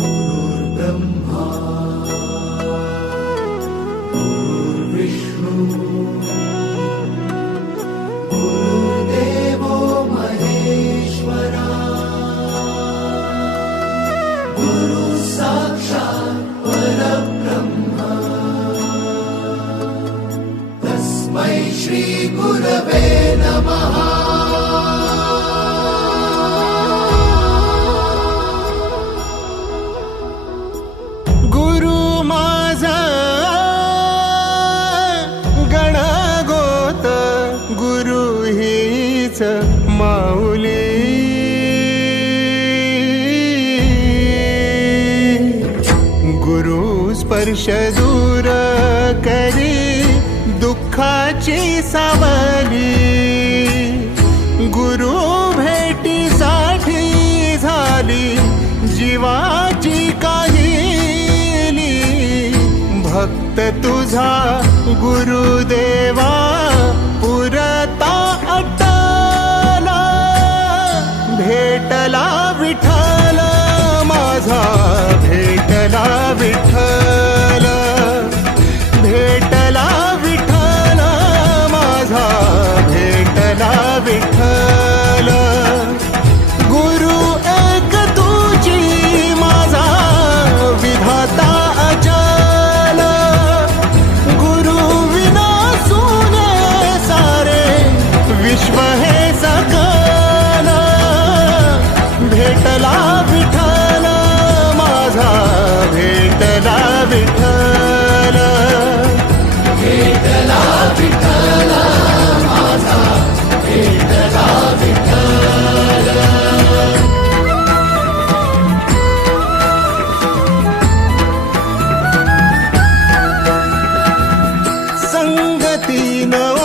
गुरुर्ब्रह्मा गुरुर्विष्णू गुरुर्देवो महेश्वरा गुरु साक्षात् परब्रह्म तस्मै श्री गुरवे नमः। माऊली गुरु स्पर्श दूर करी दुःखाची सावली गुरु भेटीसाठी झाली जीवाची काहिली भक्त तुझा गुरुदेवा पुरता भेटला विठ्ठल माझा भेटला विठ्ठल भेटला विठ्ठल माझा भेटला विठ्ठल गुरु एक तुझी माझा विधाता अचल गुरु विना सुने सारे विश्व हे सकल भेटला विठ्ठल माझा भेटला विठ्ठल भेटला विठ्ठल माझा भेटला विठ्ठल। संगतीनं